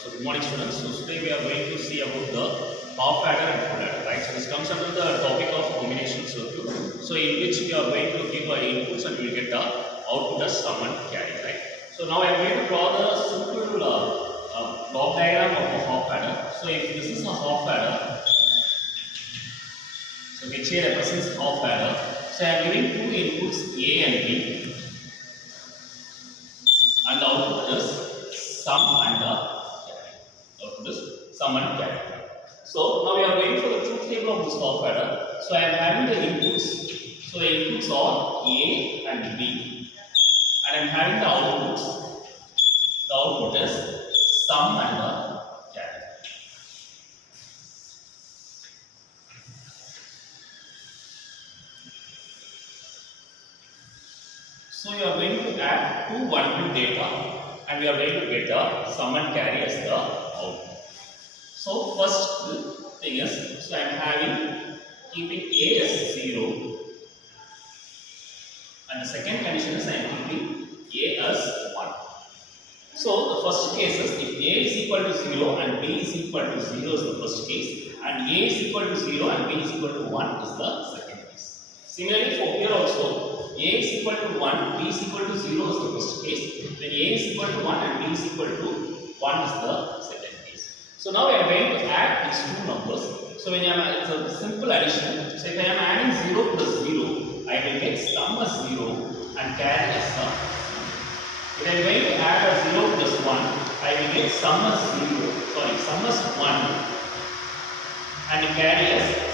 So good morning students. So today we are going to see about the half adder and full adder, right? So this comes under the topic of combination circuit. So in which we are going to give our inputs and we will get the output as sum and carry, right? So now I am going to draw the simple block diagram of a half adder. So if this is a half adder, so which here represents half adder. So I am giving two inputs A and B, and the output is sum and the output is sum and carry. So now we are going for the truth table of this half adder. So I am having the inputs. So the inputs are A and B, and I am having the outputs. The output is sum and the carry. So you are going to add two 1 2 data, and we are going to get the sum and carry as the output. So first thing is, so I am having keeping A as 0, and the second condition is I am keeping A as 1. So the first case is if A is equal to 0 and B is equal to 0 is the first case, and A is equal to 0 and B is equal to 1 is the second case. Similarly for here also, A is equal to 1, B is equal to 0 is the first case, then A is equal to 1 and B is equal to 1 is the second case. So now I am going to add these two numbers. So when it's a simple addition, so if I am adding 0 plus 0, I will get sum as 0 and carry as sum. If I am going to add a 0 plus 1, I will get sum as 1 and carry as 0.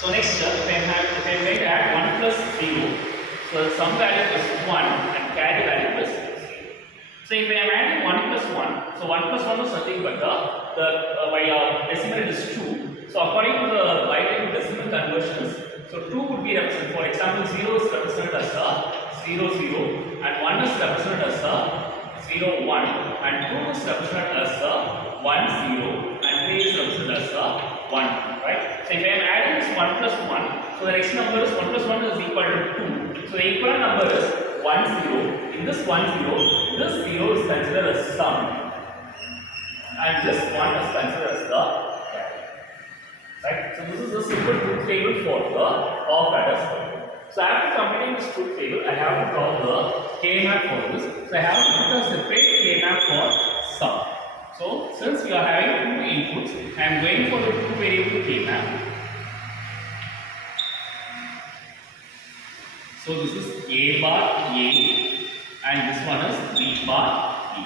So next, if I am going to add 1 plus 0, so the sum value is 1 and carry value is 0. So if I am adding 1 plus 1, so 1 plus 1 is nothing but by decimal it is 2. So according to the binary decimal conversions, so 2 would be represented. For example, 0 is represented as a 0 0, and 1 is represented as a 0 1, and 2 is represented as a 1 0, and 3 is represented as a 1, right? So if I am adding this 1 plus 1, so the next number is 1 plus 1 is equal to 2. So the equivalent number is 1 0. In this 1 0, this 0 is considered as sum, and this 1 is considered as the carry. Right? So this is a simple truth table for the half adder circuit. So after completing this truth table, I have to draw the K-map for this. So I have to put a separate K-map for sum. So since we are having two inputs, I am going for the two variable K-map. So this is A bar A, and this one is B bar B.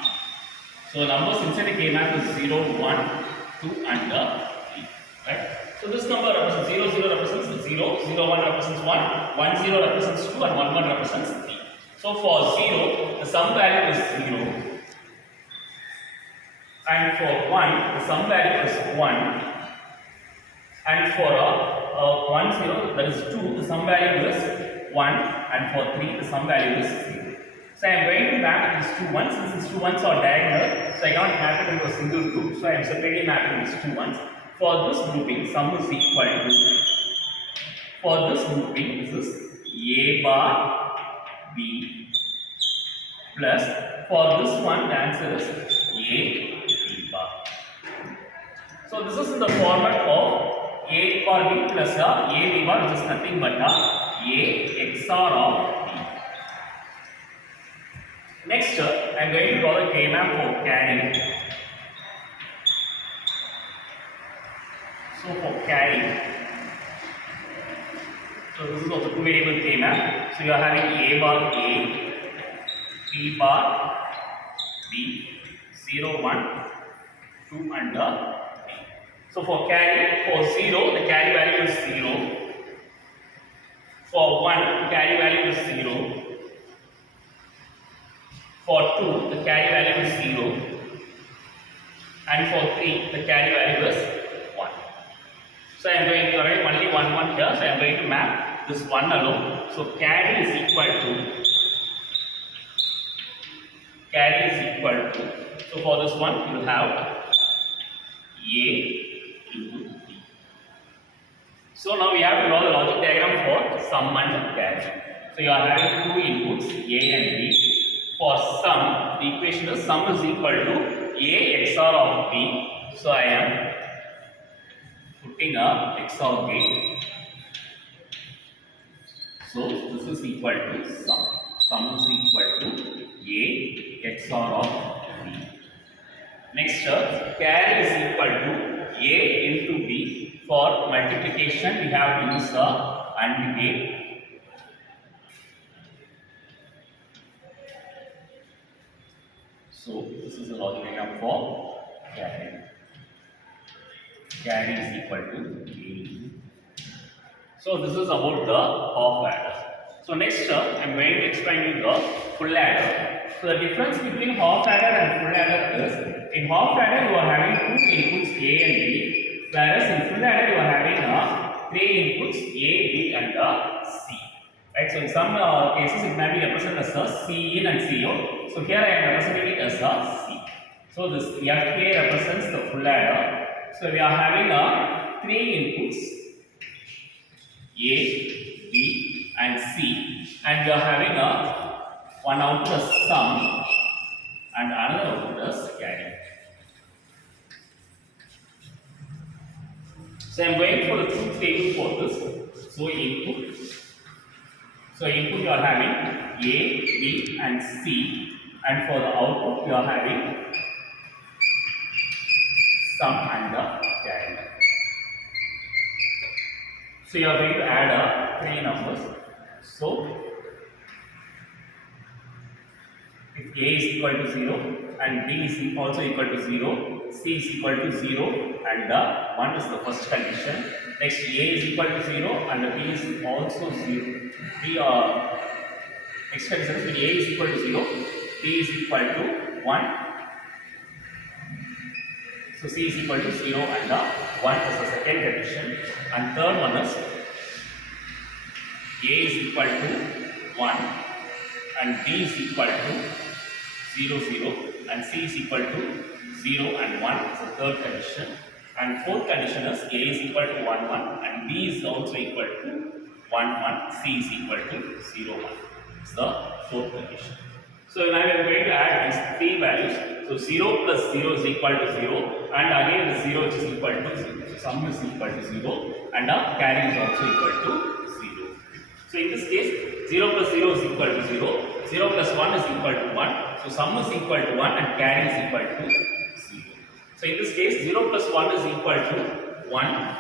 So numbers inside the K-map is 0, 1, 2 and 3. Right? So this number represents 0, 0 represents 0, 0, 1 represents 1, 1, 0 represents 2 and 1, 1 represents 3. So for 0, the sum value is 0. And for 1, the sum value is 1. And for 1, 0, that is 2, the sum value is 1. And for 3, the sum value is 0. So I am going to map these two ones. Since these two ones are diagonal, so I cannot map it into a single group. So I am separately mapping these two ones. For this grouping, sum is equal to, for this grouping, this is A bar B plus, for this one, the answer is A B bar. So this is in the format of A bar B plus A B bar, which is nothing but A XOR of B. Next, I am going to draw the K-map for carry. So for carry, so this is also two variable K-map. So you are having A bar A, B bar B, 0, 1, 2 and 3. So for carry, for 0, the carry value is 0. For 1, the carry value is 0. For 2, the carry value is 0. And for 3, the carry value is 1. So I am going to write only 1 1 here. So I am going to map this 1 alone. So carry is equal to, so for this one you will have A into B. So now we have to draw the logic diagram for sum and carry. So you are having two inputs A and B. For sum, the equation is sum is equal to A XOR of B. So I am putting a XOR gate. So this is equal to sum. Sum is equal to A XOR of B. Next, carry is equal to A into B. For multiplication, we have to use the AND gate. So this is the logic diagram for carry. Carry is equal to A. So this is about the half adder. So next, I am going to explain you the full adder. So the difference between half adder and full adder is, in half adder you are having two inputs A and B, whereas in full adder you are having three inputs A, B and C. Right? So in some cases it may be represented as a C in and C out. So here I am representing it as a C. So this FK represents the full adder. So we are having three inputs A, B and C, and we are having one output as sum and another output as carry. So I am going for the truth table for this. So input. So input you are having A, B and C, and for the output you are having sum and the carry. So you are going to add three numbers. So if A is equal to 0 and B is also equal to 0, C is equal to 0 and 1 is the first condition. Next A is equal to 0 and B is also 0. Next condition is when A is equal to 0, B is equal to 1. So C is equal to 0 and 1 is the second condition. And third one is A is equal to 1 and B is equal to 0, 0 and C is equal to 0 and 1 is the third condition. And fourth condition is A is equal to 1, 1 and B is also equal to 1, 1, C is equal to 0, 1. It's the fourth condition. So now we are going to add these three values. So 0 plus 0 is equal to 0 and again the 0 is equal to 0. So sum is equal to 0 and carry is also equal to 0. So in this case 0 plus 0 is equal to 0, 0 plus 1 is equal to 1. So sum is equal to 1 and carry is equal to 0. So in this case 0 plus 1 is equal to 1,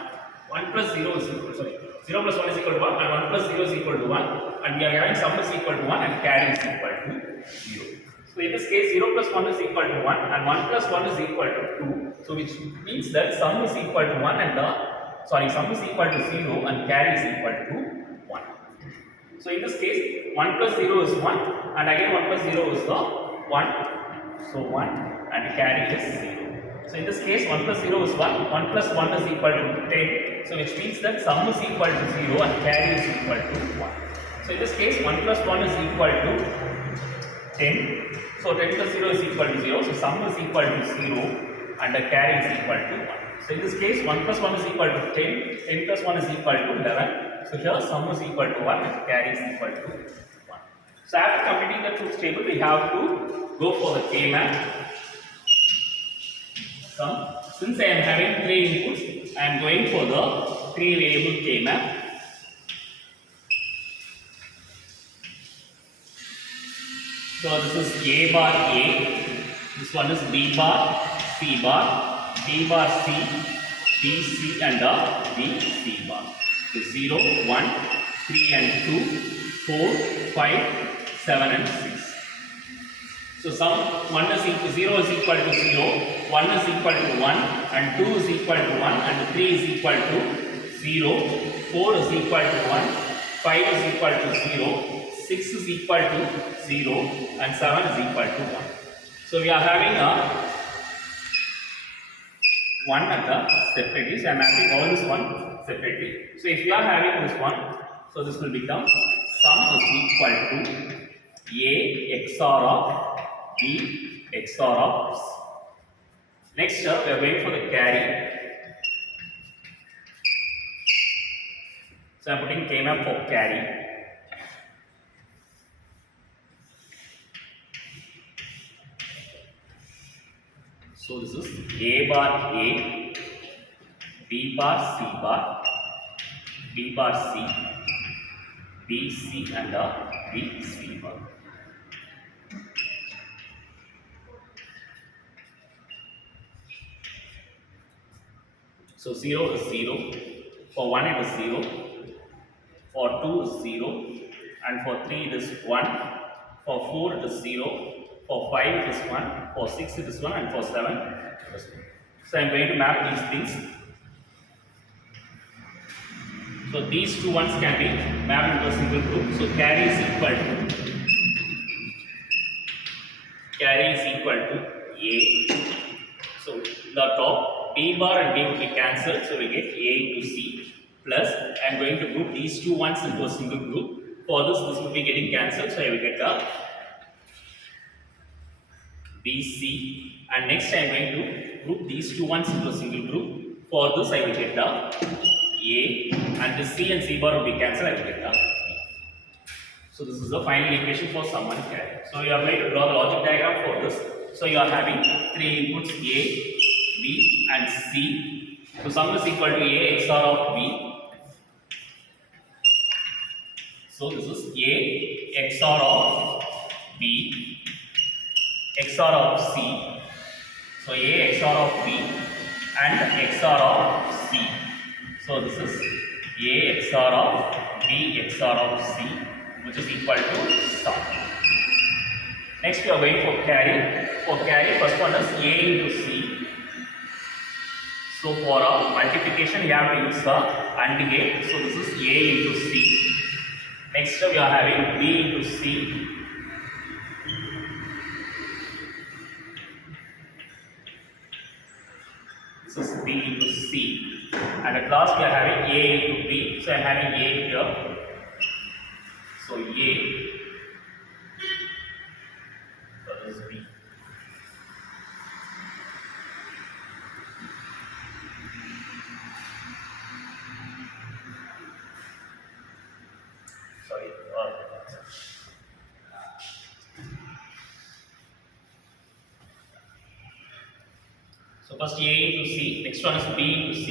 1 plus 0 is equal to, 0 plus 1 is equal to 1 and 1 plus 0 is equal to 1 and we are having sum is equal to 1 and carry is equal to 0. So in this case 0 plus 1 is equal to 1 and 1 plus 1 is equal to 2. So which means that sum is equal to 1 and sum is equal to 0 and carry is equal to 1. So in this case 1 plus 0 is 1 and again 1 plus 0 is 1. So 1 and carry is 0. So in this case 1 plus 0 is 1, 1 plus 1 is equal to 10. So which means that sum is equal to 0 and carry is equal to 1. So in this case 1 plus 1 is equal to 10. So 10 plus 0 is equal to 0. So sum is equal to 0 and the carry is equal to 1. So in this case 1 plus 1 is equal to 10, 10 plus 1 is equal to 11. So here sum is equal to 1 and carry is equal to 1. So after completing the truth table we have to go for the K-map. Since I am having three inputs, I am going for the three variable K-map. So this is A bar A, this one is B bar, C bar, D bar C, B C and B C bar. So 0, 1, 3 and 2, 4, 5, 7 and 6. So sum 1 is equal 0 is equal to 0, 1 is equal to 1 and 2 is equal to 1 and 3 is equal to 0, 4 is equal to 1, 5 is equal to 0, 6 is equal to 0 and 7 is equal to 1. So we are having a 1 at the separately. So I am having all this one separately. So if you are having this one, so this will become sum is equal to A XOR of B XOR of C. Next, we are going for the carry. So I am putting K-map for carry. So this is A bar A, B bar C bar, B bar C, B C and B C bar. So 0 is 0, for 1 it is 0, for 2 is 0, and for 3 it is 1, for 4 it is 0, for 5 it is 1, for 6 it is 1, and for 7 it is 1. So I am going to map these things. So these two ones can be mapped into a single group. So carry is equal to A. So the top B bar and B will be cancelled, so we get A into C plus I am going to group these two ones into a single group. For this will be getting cancelled, so I will get the BC, and next I am going to group these two ones into a single group. For this I will get the A, and the C and C bar will be cancelled, I will get the B. So this is the final equation for sum and carry. So you are going to draw the logic diagram for this. So you are having three inputs A, B and C. So sum is equal to A XOR of B. So this is A XOR of B XOR of C. So A XOR of B and XOR of C. So this is A XOR of B XOR of C, which is equal to sum. Next we are going for carry. For carry, first one is A into C. So for multiplication we have to use the AND gate. So this is A into C. Next we are having B into C. This is B into C. And at last we are having A into B. So I am having A here. So A. So this is B. Sorry. So first A into C, next one is B into C.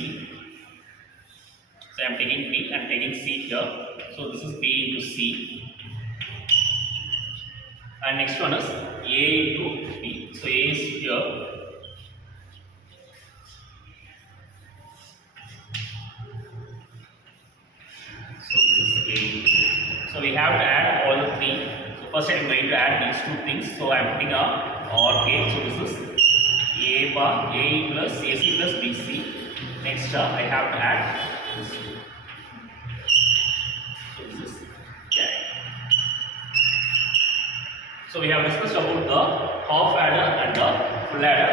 So I am taking B and taking C here. So this is B into C. And next one is A into B. So A is here. So this is A. So we have to add all the three. So first I am going to add these two things. So I am putting a OR gate. So this is A bar, A plus AC plus BC. Next I have to add this. So this is carry. So we have discussed about the half adder and the full adder.